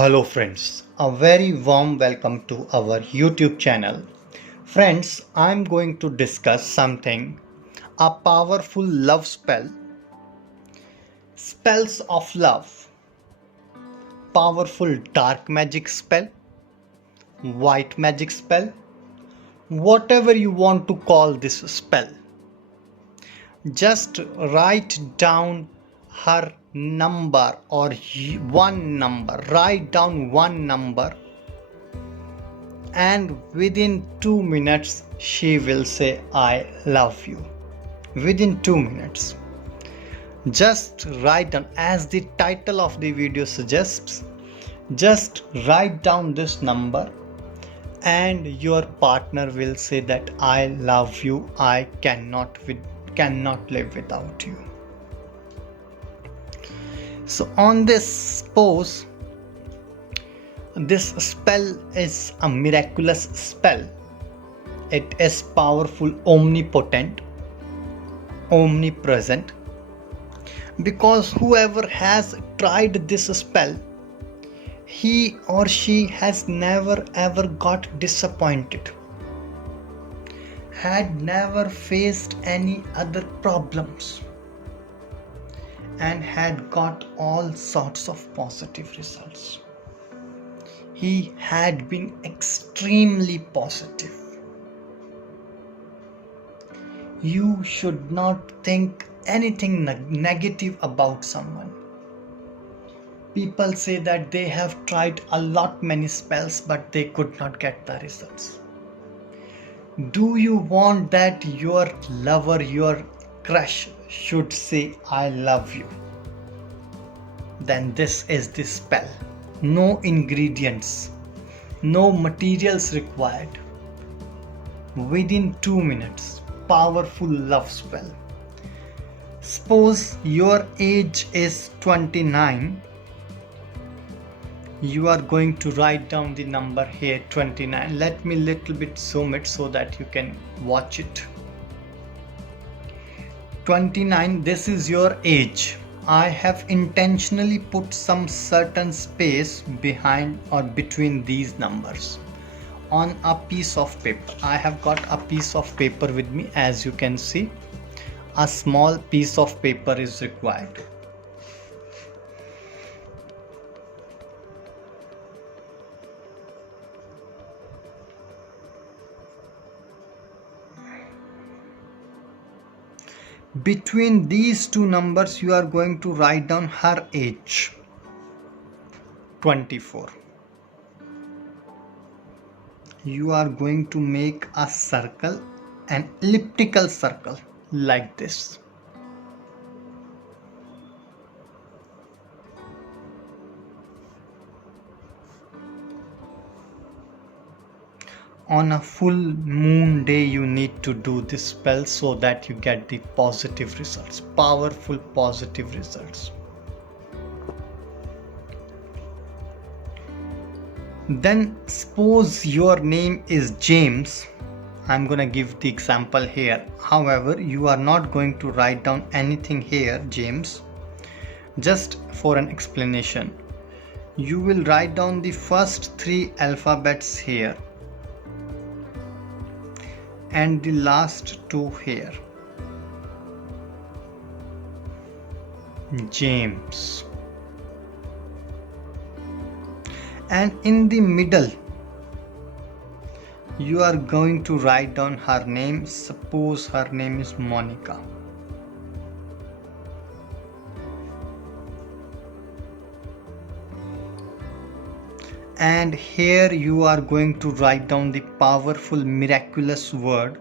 Hello friends, a very warm welcome to our YouTube channel. Friends, I'm going to discuss something, a powerful love spell, spells of love, powerful dark magic spell, white magic spell, whatever you want to call this spell. Just write down her number or one number, write down one number, and within 2 minutes she will say I love you. Within 2 minutes, just write down, as the title of the video suggests, just write down this number and your partner will say that I love you, I cannot live without you. So on this pose, this spell is a miraculous spell. It is powerful, omnipotent, omnipresent, because whoever has tried this spell, he or she has never ever got disappointed, had never faced any other problems, and had got all sorts of positive results. He had been extremely positive. You should not think anything negative about someone. People say that they have tried a lot many spells but they could not get the results. Do you want that your lover, your crush should say I love you? Then this is the spell. No ingredients, no materials required. Within 2 minutes, powerful love spell. Suppose your age is 29. You are going to write down the number here, 29. Let me little bit zoom it so that you can watch it. 29, this is your age. I have intentionally put some certain space behind or between these numbers on a piece of paper. I have got a piece of paper with me. As you can see, a small piece of paper is required. Between these two numbers, you are going to write down her age, 24. You are going to make a circle, an elliptical circle like this. On a full moon day, you need to do this spell so that you get the positive results, powerful positive results. Then suppose your name is James. I'm gonna give the example here. However, you are not going to write down anything here, James. Just for an explanation, you will write down the first 3 alphabets here and the last 2 here. James. And in the middle, you are going to write down her name. Suppose her name is Monica. And here you are going to write down the powerful miraculous word,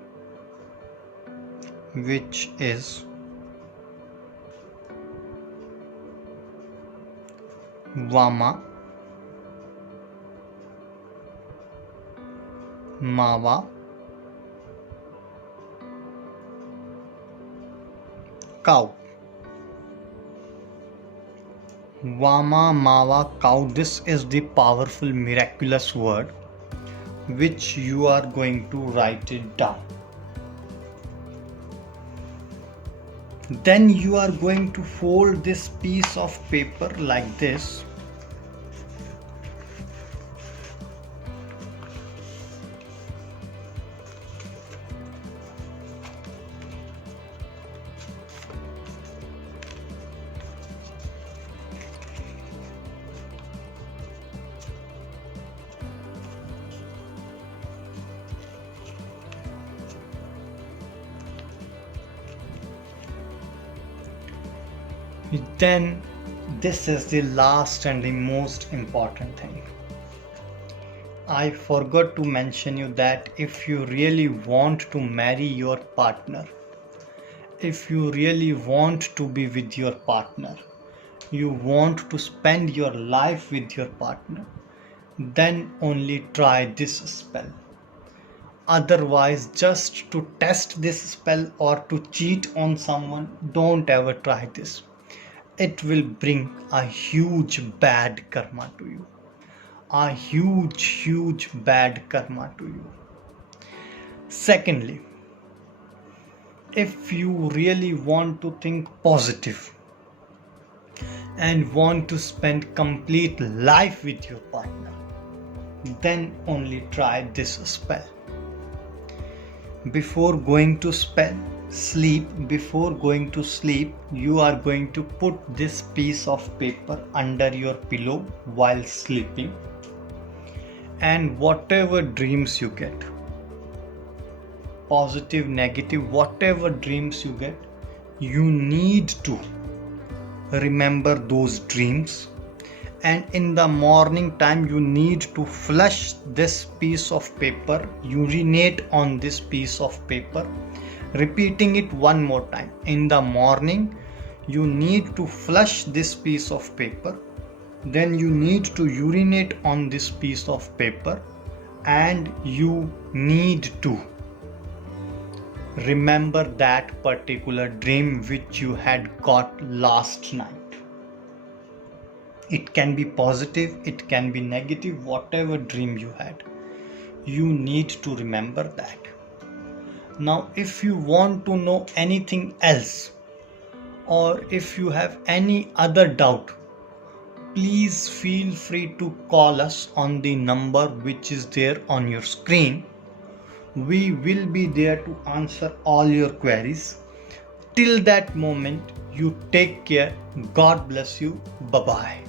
which is Vama Mava cow. Vama Mava cow. This is the powerful miraculous word which you are going to write it down. Then you are going to fold this piece of paper like this Then this is the last and the most important thing. I forgot to mention you that if you really want to marry your partner, if you really want to be with your partner, you want to spend your life with your partner, then only try this spell. Otherwise, just to test this spell or to cheat on someone, don't ever try this. It will bring a huge bad karma to you. A huge bad karma to you. Secondly, if you really want to think positive and want to spend complete life with your partner, then only try this spell. Before going to sleep, you are going to put this piece of paper under your pillow while sleeping, and whatever dreams you get, positive, negative, whatever dreams you get, you need to remember those dreams, and in the morning time you need to flush this piece of paper, urinate on this piece of paper, repeating it one more time. In the morning you need to flush this piece of paper, then you need to urinate on this piece of paper, and you need to remember that particular dream which you had got last night. It can be positive, it can be negative, whatever dream you had. You need to remember that. Now, if you want to know anything else, or if you have any other doubt, please feel free to call us on the number which is there on your screen. We will be there to answer all your queries. Till that moment, you take care. God bless you. Bye bye.